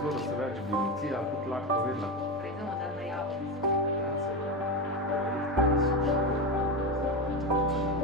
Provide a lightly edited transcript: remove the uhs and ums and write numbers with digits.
zelo, da se več biolocija tudi lahko vedela. Pridemo da najavo. Ja, se.